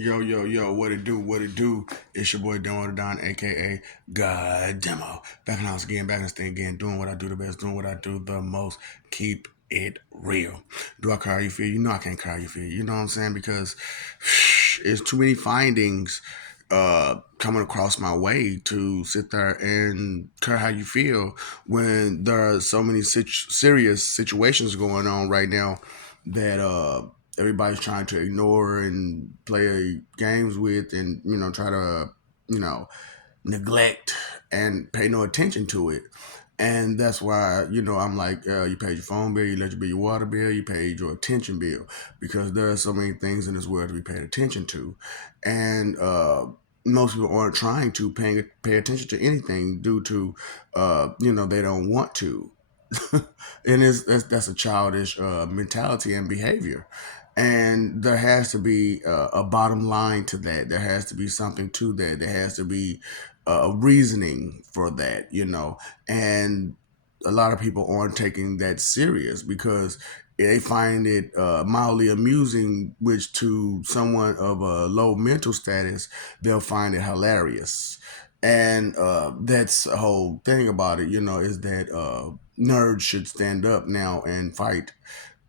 Yo, yo, yo, what it do, what it do? It's your boy Don, aka God Demo. Back in the house again, back in this thing again, doing what I do the best, doing what I do the most. Keep it real. Do I care how you feel? You know I can't care how you feel. You know what I'm saying? Because it's too many findings coming across my way to sit there and care how you feel when there are so many serious situations going on right now that everybody's trying to ignore and play games with, and try to you know neglect and pay no attention to it. And that's why I'm like, you paid your phone bill, you let your bill, your water bill, you paid your attention bill, because there are so many things in this world to be paid attention to. And most people aren't trying to pay attention to anything due to they don't want to. And that's a childish mentality and behavior. And there has to be a bottom line to that. There has to be something to that. There has to be a reasoning for that, and a lot of people aren't taking that serious because they find it mildly amusing, which to someone of a low mental status, they'll find it hilarious. And that's the whole thing about it, is that nerds should stand up now and fight,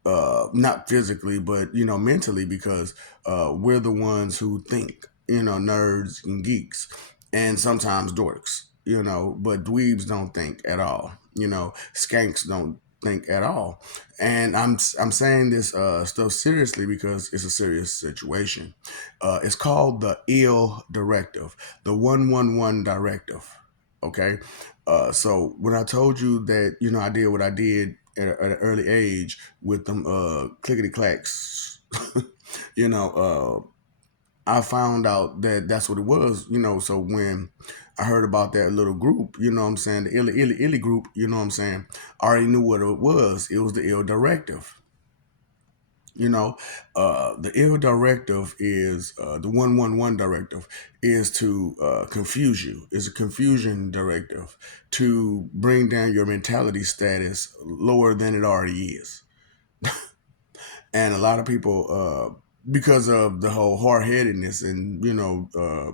not physically, but mentally, because we're the ones who think, nerds and geeks, and sometimes dorks, but dweebs don't think at all. Skanks don't think at all. And I'm saying this stuff seriously because it's a serious situation. It's called the ill directive, the 111 directive. Okay. So when I told you that, I did what I did at an early age with them clickety clacks, you know, I found out that that's what it was, So when I heard about that little group, what I'm saying, the illy group, what I'm saying, I already knew what it was. It was the ill directive. The ill directive is the 111 directive is to confuse you. It's a confusion directive to bring down your mentality status lower than it already is. And a lot of people, because of the whole hard-headedness and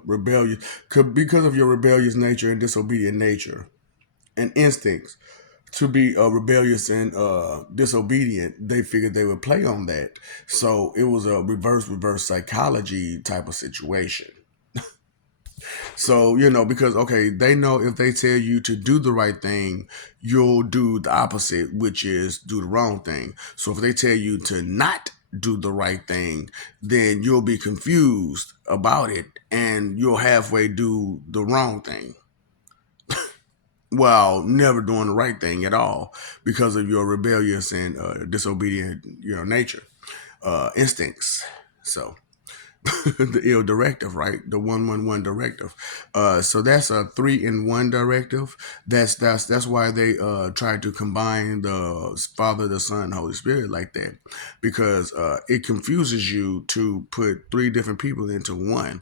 rebellious, because of your rebellious nature and disobedient nature and instincts to be rebellious and disobedient, they figured they would play on that. So it was a reverse psychology type of situation. So, because, okay, they know if they tell you to do the right thing, you'll do the opposite, which is do the wrong thing. So if they tell you to not do the right thing, then you'll be confused about it and you'll halfway do the wrong thing while never doing the right thing at all because of your rebellious and disobedient, nature, instincts. So the ill directive, right? The 111 directive. So that's a 3-in-1 directive. That's why they tried to combine the Father, the Son, Holy Spirit like that, because it confuses you to put three different people into one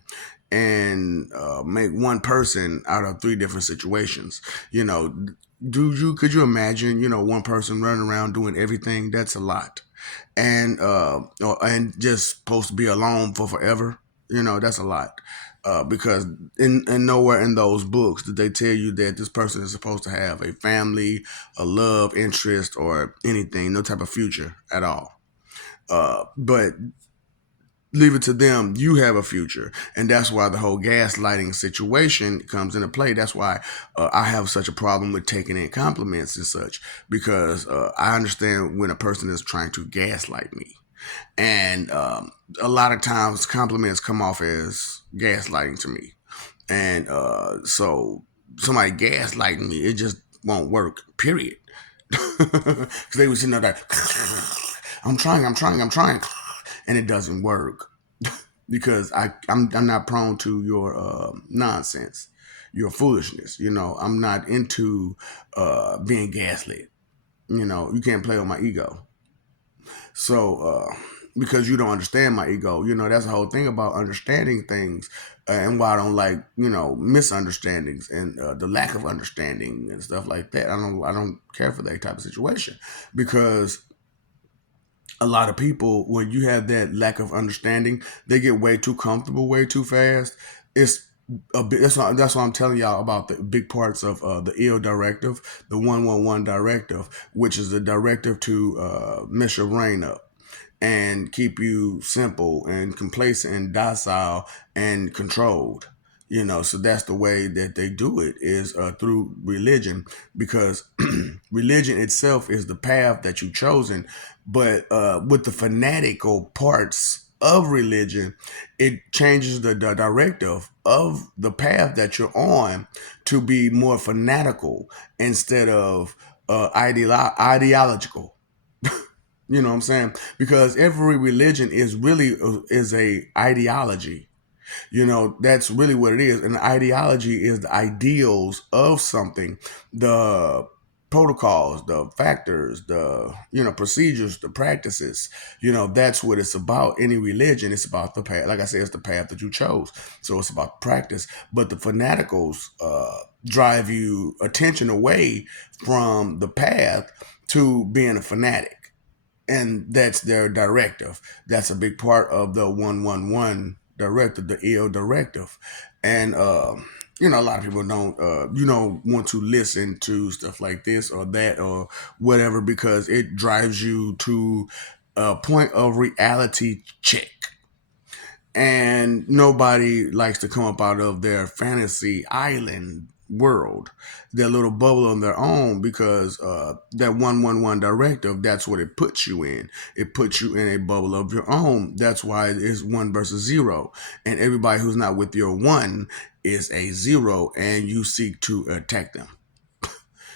and make one person out of three different situations. Could you imagine, one person running around doing everything? That's a lot. And and just supposed to be alone for forever. That's a lot. Because in nowhere in those books did they tell you that this person is supposed to have a family, a love interest, or anything, no type of future at all. But leave it to them. You have a future, and that's why the whole gaslighting situation comes into play. That's why I have such a problem with taking in compliments and such, because I understand when a person is trying to gaslight me. And a lot of times compliments come off as gaslighting to me. And so somebody gaslighting me, it just won't work, period. Because they would sitting there like, I'm trying, and it doesn't work because I'm not prone to your nonsense, your foolishness. I'm not into being gaslit. You can't play with my ego. So, because you don't understand my ego, that's the whole thing about understanding things, and why I don't like, misunderstandings and the lack of understanding and stuff like that. I don't care for that type of situation because a lot of people, when you have that lack of understanding, they get way too comfortable way too fast. It's a bit, that's why I'm telling y'all about the big parts of the ill directive, the 111 directive, which is the directive to mess your brain up and keep you simple and complacent and docile and controlled. So that's the way that they do it, is through religion, because religion itself is the path that you've chosen. But with the fanatical parts of religion, it changes the directive of the path that you're on to be more fanatical instead of ideological. You know what I'm saying? Because every religion is really is a ideology. That's really what it is. And the ideology is the ideals of something, the protocols, the factors, the procedures, the practices. That's what it's about. Any religion, it's about the path. Like I said, it's the path that you chose. So it's about practice. But the fanaticals drive you attention away from the path to being a fanatic, and that's their directive. That's a big part of the 111 directive, the ill directive. And a lot of people don't want to listen to stuff like this or that or whatever, because it drives you to a point of reality check, and nobody likes to come up out of their fantasy island world, their little bubble on their own, because that 111 directive, that's what it puts you in. It puts you in a bubble of your own. That's why it's one versus zero, and everybody who's not with your one is a zero, and you seek to attack them,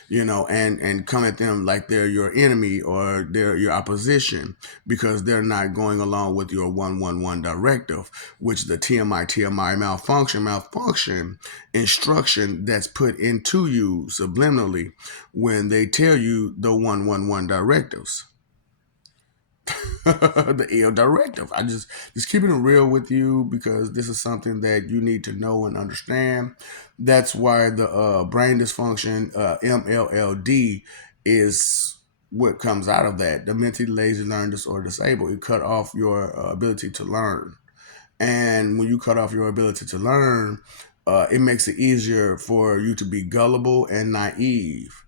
and come at them like they're your enemy or they're your opposition, because they're not going along with your 111 directive, which is the TMI malfunction instruction that's put into you subliminally when they tell you the 111 directives. The ill directive. I just keeping it real with you, because this is something that you need to know and understand. That's why the brain dysfunction, MLLD, is what comes out of that. The mentally lazy, learn disorder, disabled. It cut off your ability to learn, and when you cut off your ability to learn, it makes it easier for you to be gullible and naive,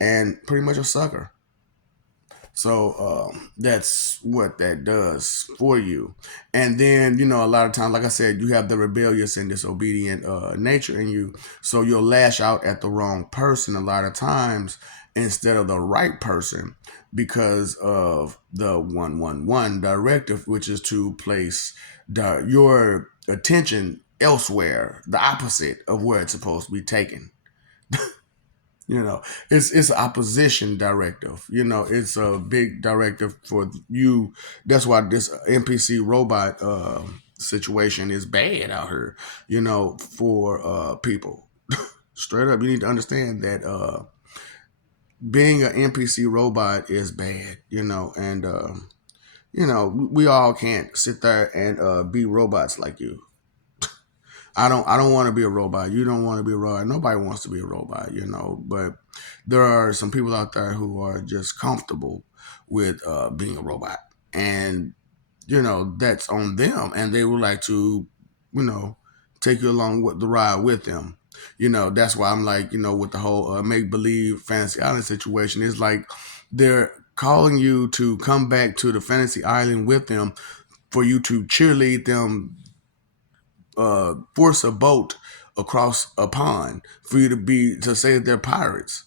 and pretty much a sucker. So that's what that does for you. And then, a lot of times, like I said, you have the rebellious and disobedient nature in you. So you'll lash out at the wrong person a lot of times instead of the right person, because of the 111 directive, which is to place your attention elsewhere, the opposite of where it's supposed to be taken. It's opposition directive. It's a big directive for you. That's why this NPC robot situation is bad out here. For people. Straight up, you need to understand that being an NPC robot is bad. And we all can't sit there and be robots like you. I don't want to be a robot. You don't want to be a robot. Nobody wants to be a robot. But there are some people out there who are just comfortable with being a robot. And that's on them, and they would like to, you know, take you along with the ride with them. That's why I'm like, with the whole make believe fantasy island situation, it's like they're calling you to come back to the fantasy island with them for you to cheerlead them, force a boat across a pond for you to say that they're pirates.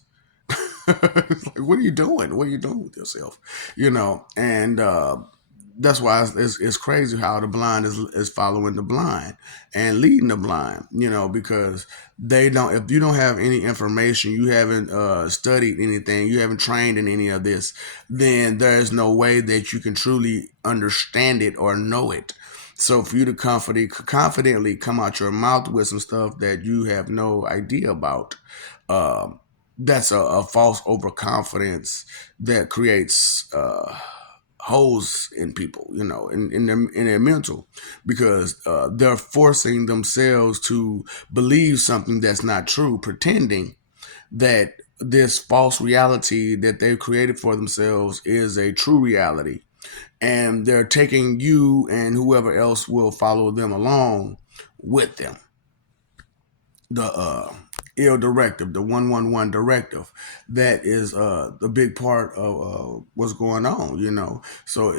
It's like, what are you doing? What are you doing with yourself? And that's why it's crazy how the blind is following the blind and leading the blind. Because they don't. If you don't have any information, you haven't studied anything, you haven't trained in any of this, then there is no way that you can truly understand it or know it. So for you to confidently come out your mouth with some stuff that you have no idea about, that's a false overconfidence that creates holes in people, in their mental, because they're forcing themselves to believe something that's not true, pretending that this false reality that they've created for themselves is a true reality. and they're taking you and whoever else will follow them along with them. The ill directive, the 111 directive, that is the big part of what's going on, so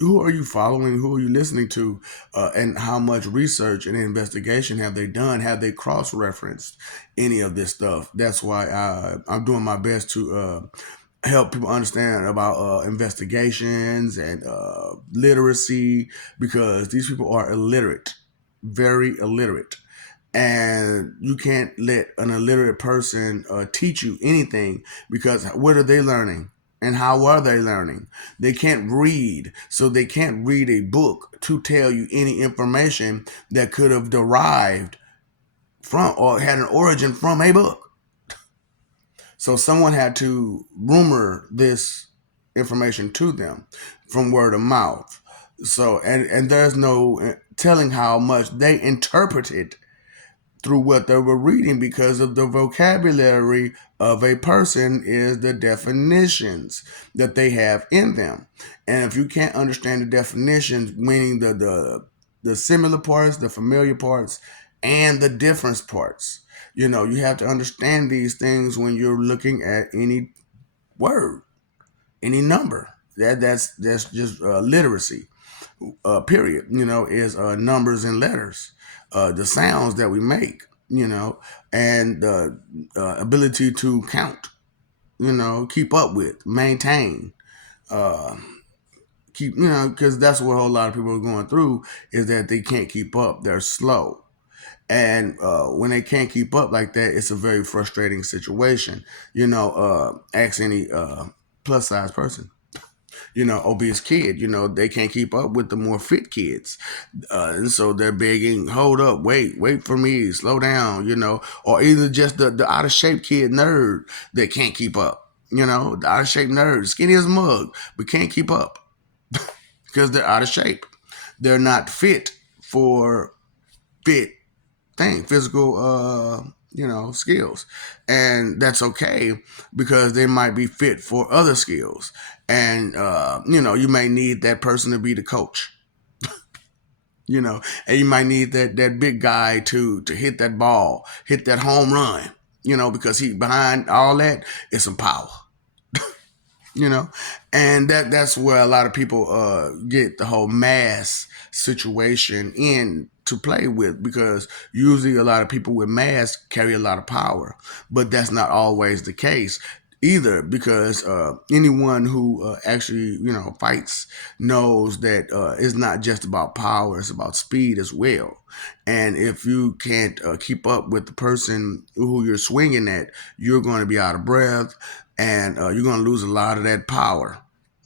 who are you following, who are you listening to, and how much research and investigation have they done, have they cross-referenced any of this stuff? That's why I'm doing my best to help people understand about investigations and literacy, because these people are illiterate, very illiterate, and you can't let an illiterate person teach you anything, because what are they learning and how are they learning? They can't read, so they can't read a book to tell you any information that could have derived from or had an origin from a book. So someone had to rumor this information to them from word of mouth. So and there's no telling how much they interpreted through what they were reading, because of the vocabulary of a person is the definitions that they have in them. And if you can't understand the definitions, meaning the similar parts, the familiar parts, and the difference parts, you have to understand these things when you're looking at any word, any number. That's just literacy, period, is numbers and letters, the sounds that we make, and the ability to count, keep up with, maintain, uh, keep, because that's what a whole lot of people are going through, is that they can't keep up. They're slow. And when they can't keep up like that, it's a very frustrating situation. Ask any plus size person, obese kid, they can't keep up with the more fit kids. And so they're begging, hold up, wait for me, slow down, or either just the out of shape kid nerd that can't keep up, the out of shape nerd, skinny as a mug, but can't keep up because they're out of shape. They're not fit for fit physical, skills. And that's okay, because they might be fit for other skills. And, you may need that person to be the coach, and you might need that big guy to hit that ball, hit that home run, because he behind all that is some power, you know and that's where a lot of people get the whole mass situation in to play with, because usually a lot of people with mass carry a lot of power, but that's not always the case either, because anyone who actually fights knows that it's not just about power, it's about speed as well. And if you can't keep up with the person who you're swinging at, you're going to be out of breath, and you're going to lose a lot of that power,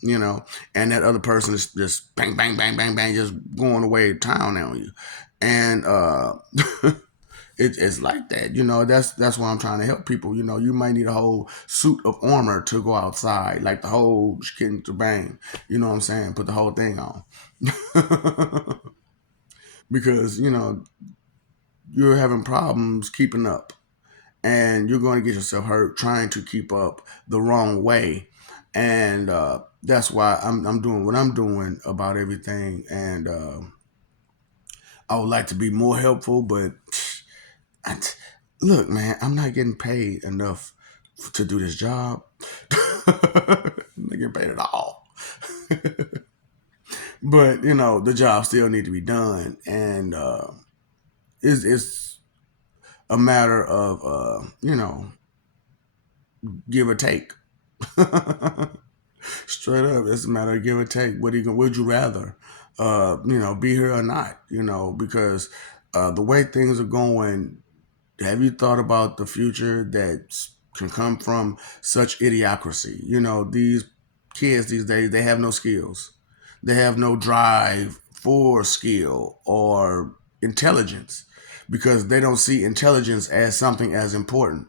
and that other person is just bang, bang, bang, bang, bang, just going away to town on you. And it's like that, that's why I'm trying to help people. You might need a whole suit of armor to go outside, like the whole kit to bang, what I'm saying, put the whole thing on. Because you're having problems keeping up, and you're going to get yourself hurt trying to keep up the wrong way. And that's why I'm doing what I'm doing about everything. And I would like to be more helpful, but I, look, man, I'm not getting paid enough to do this job. I'm not getting paid at all. But the job still need to be done, and it's a matter of give or take. Straight up, it's a matter of give or take. Would you rather, be here or not? Because the way things are going, have you thought about the future that can come from such idiocracy? These kids these days, they have no skills. They have no drive for skill or intelligence, because they don't see intelligence as something as important,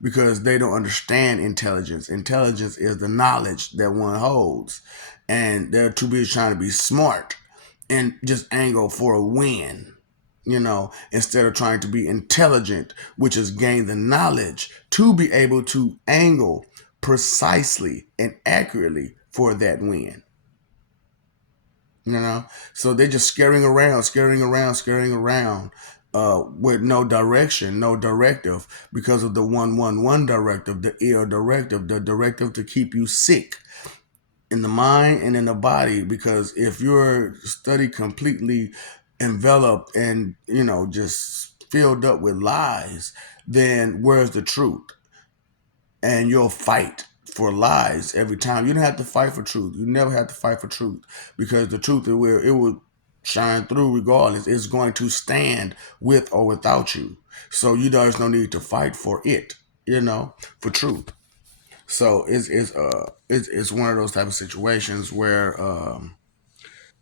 because they don't understand intelligence. Intelligence is the knowledge that one holds, and they're too busy trying to be smart and just angle for a win, instead of trying to be intelligent, which is gain the knowledge to be able to angle precisely and accurately for that win. You know, so they're just scaring around, scaring around, with no direction, no directive, because of the 111 directive, the ear directive, the directive to keep you sick in the mind and in the body. Because if you're study completely enveloped and just filled up with lies, then where's the truth? And you'll fight for lies every time. You don't have to fight for truth. You never have to fight for truth, because the truth, it will shine through regardless. It's going to stand with or without you. So there's no need to fight for it, for truth. So it's one of those type of situations where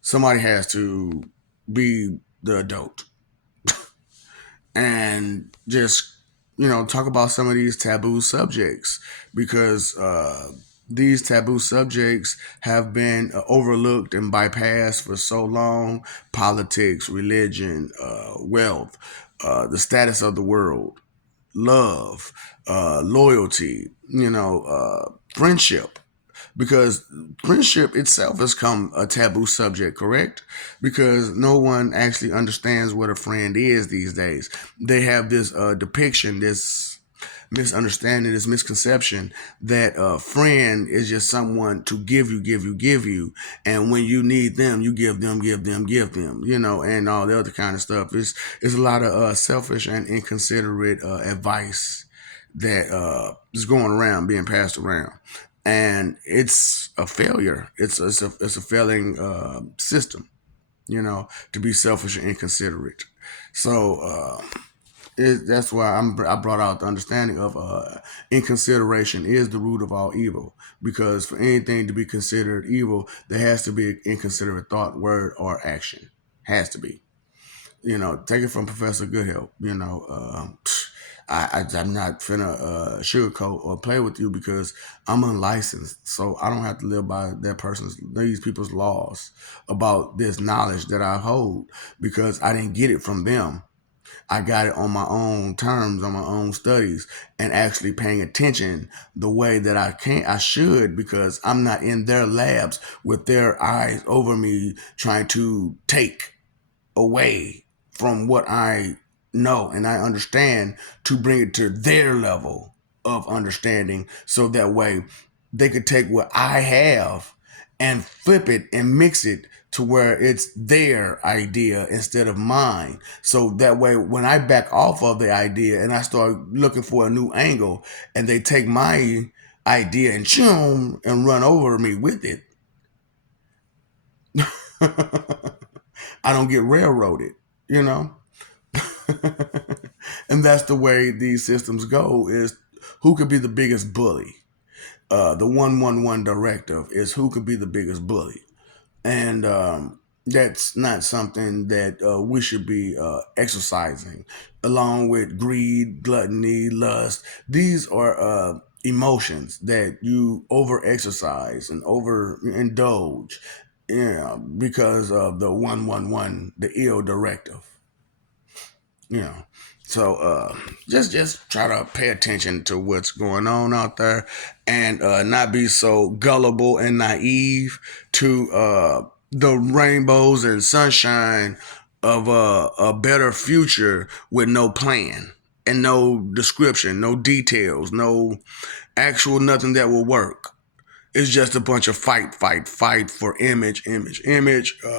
somebody has to be the adult and just talk about some of these taboo subjects, because these taboo subjects have been overlooked and bypassed for so long: politics, religion, wealth, the status of the world, love, loyalty, friendship, because friendship itself has come a taboo subject, correct? Because no one actually understands what a friend is these days. They have this depiction, this misunderstanding, this misconception that a friend is just someone to give you, and when you need them, you give them, and all the other kind of stuff. It's a lot of selfish and inconsiderate advice that is going around, being passed around, and it's a failure. It's a failing system, to be selfish and inconsiderate. So that's why I brought out the understanding of inconsideration is the root of all evil. Because for anything to be considered evil, there has to be an inconsiderate thought, word, or action. Has to be. Take it from Professor Goodhelp. I'm not finna sugarcoat or play with you, because I'm unlicensed, so I don't have to live by these people's laws about this knowledge that I hold, because I didn't get it from them. I got it on my own terms, on my own studies, and actually paying attention the way that I should, because I'm not in their labs with their eyes over me trying to take away from what I know and I understand, to bring it to their level of understanding, so that way they could take what I have and flip it and mix it to where it's their idea instead of mine. So that way, when I back off of the idea and I start looking for a new angle, and they take my idea and choom and run over me with it, I don't get railroaded, you know? And that's the way these systems go, is who could be the biggest bully. The 111 directive is who could be the biggest bully. And that's not something that we should be exercising, along with greed, gluttony, lust. These are emotions that you over exercise and over indulge, because of the 111, the ill directive. you know so just try to pay attention to what's going on out there, and not be so gullible and naive to the rainbows and sunshine of a better future, with no plan and no description, no details, no actual nothing that will work. It's just a bunch of fight for image,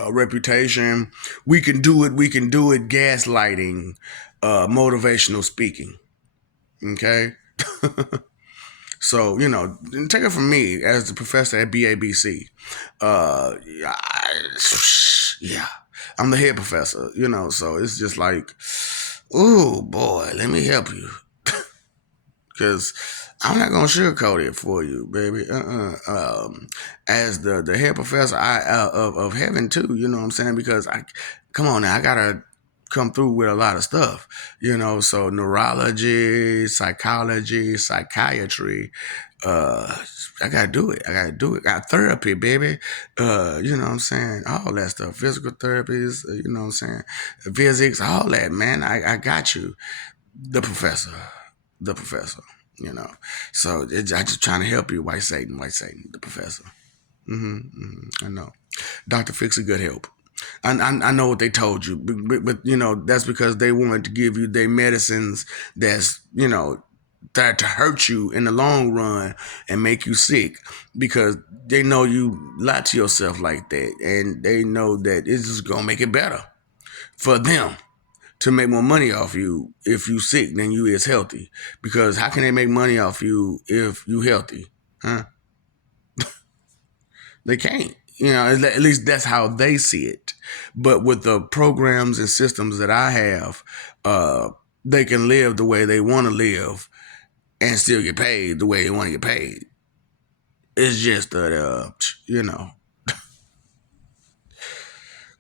reputation. We can do it. We can do it. Gaslighting, motivational speaking. Okay. So, take it from me as the professor at BABC. Yeah, I'm the head professor, so it's just like, oh boy, let me help you. Because I'm not gonna sugarcoat it for you, baby. As the head professor of heaven too, you know what I'm saying? Because come on now, I gotta come through with a lot of stuff, So neurology, psychology, psychiatry. Uh, I gotta do it. I gotta do it. Got therapy, baby. You know what I'm saying? All that stuff. Physical therapies, you know what I'm saying? Physics, all that, man. I got you. The professor. The professor. So I just trying to help you, White Satan, the professor. I know. Dr. Fix a good help. I know what they told you, but that's because they wanted to give you their medicines that's that to hurt you in the long run and make you sick because they know you lie to yourself like that and they know that it's just gonna make it better for them to make more money off you if you sick than you is healthy. Because how can they make money off you if you healthy? Huh? They can't. At least that's how they see it. But with the programs and systems that I have, uh, they can live the way they want to live and still get paid the way they want to get paid. It's just that,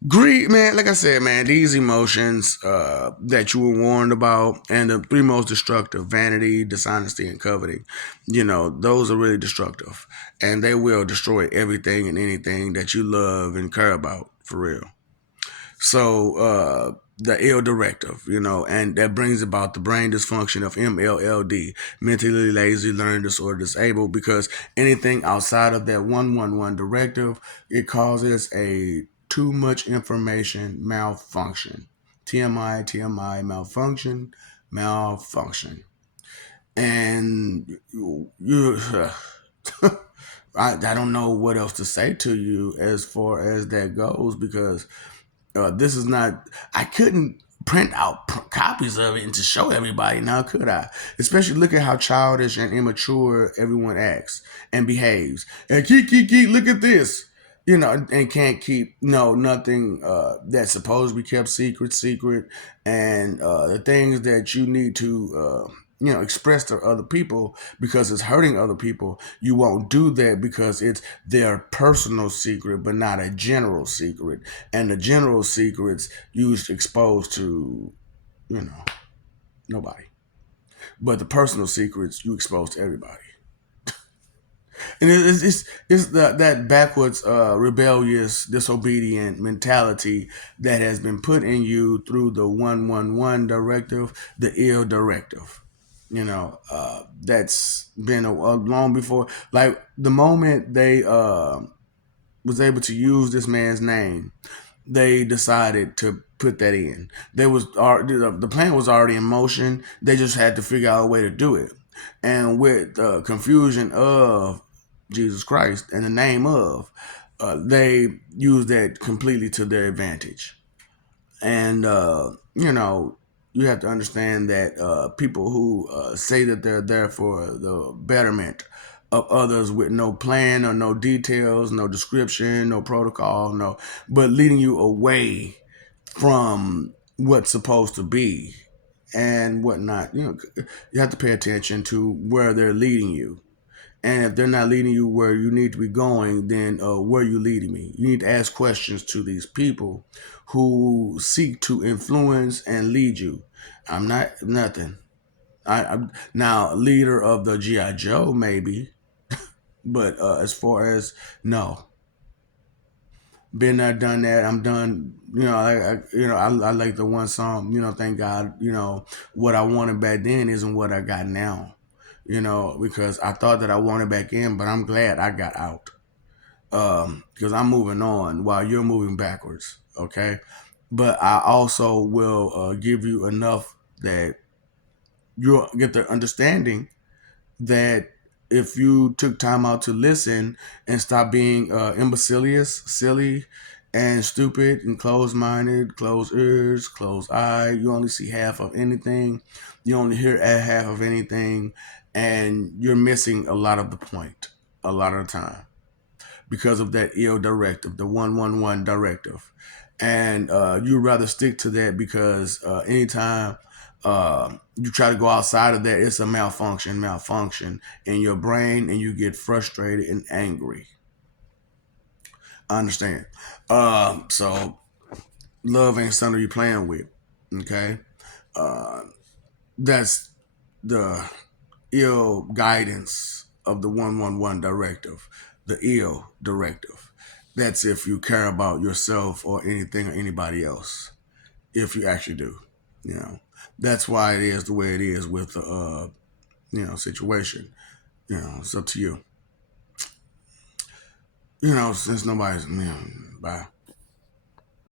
greed, man. Like I said, man, these emotions that you were warned about, and the three most destructive: vanity, dishonesty, and coveting. Those are really destructive, and they will destroy everything and anything that you love and care about for real. So the ill directive, and that brings about the brain dysfunction of MLLD, mentally lazy, learning disorder, disabled, because anything outside of that 111 directive, it causes a too much information malfunction. TMI, TMI, malfunction, malfunction. And you I don't know what else to say to you as far as that goes because this is not. I couldn't print out copies of it and to show everybody. Now could I? Especially look at how childish and immature everyone acts and behaves. And keep. Look at this. And can't keep nothing that's supposed to be kept secret, and the things that you need to express to other people because it's hurting other people. You won't do that because it's their personal secret, but not a general secret. And the general secrets used exposed to nobody, but the personal secrets you expose to everybody. And it's that backwards, rebellious, disobedient mentality that has been put in you through the 111 directive, the ill directive. That's been a long before. Like the moment they was able to use this man's name, they decided to put that in. The plan was already in motion. They just had to figure out a way to do it. And with the confusion of Jesus Christ and the name of, they used that completely to their advantage. And you have to understand that people who say that they're there for the betterment of others with no plan or no details, no description, no protocol, no, but leading you away from what's supposed to be and whatnot. You have to pay attention to where they're leading you. And if they're not leading you where you need to be going, then where are you leading me? You need to ask questions to these people who seek to influence and lead you. I'm not nothing. I'm now leader of the GI Joe maybe, but as far as no, been there, done that. I'm done. I like the one song. Thank God. What I wanted back then isn't what I got now. Because I thought that I wanted back in, but I'm glad I got out. Because I'm moving on while you're moving backwards. Okay, but I also will give you enough that you'll get the understanding that if you took time out to listen and stop being imbecilious, silly, and stupid and closed-minded, closed ears, closed eye, you only see half of anything, you only hear half of anything, and you're missing a lot of the point a lot of the time because of that ill directive, the 111 directive. And you rather stick to that because anytime you try to go outside of that, it's a malfunction in your brain, and you get frustrated and angry. I understand. So love ain't something you playing with. Okay, that's the ill guidance of the 111 directive, the ill directive. That's if you care about yourself or anything or anybody else. If you actually do, you know, that's why it is the way it is with the situation. It's up to you. since nobody's, bye.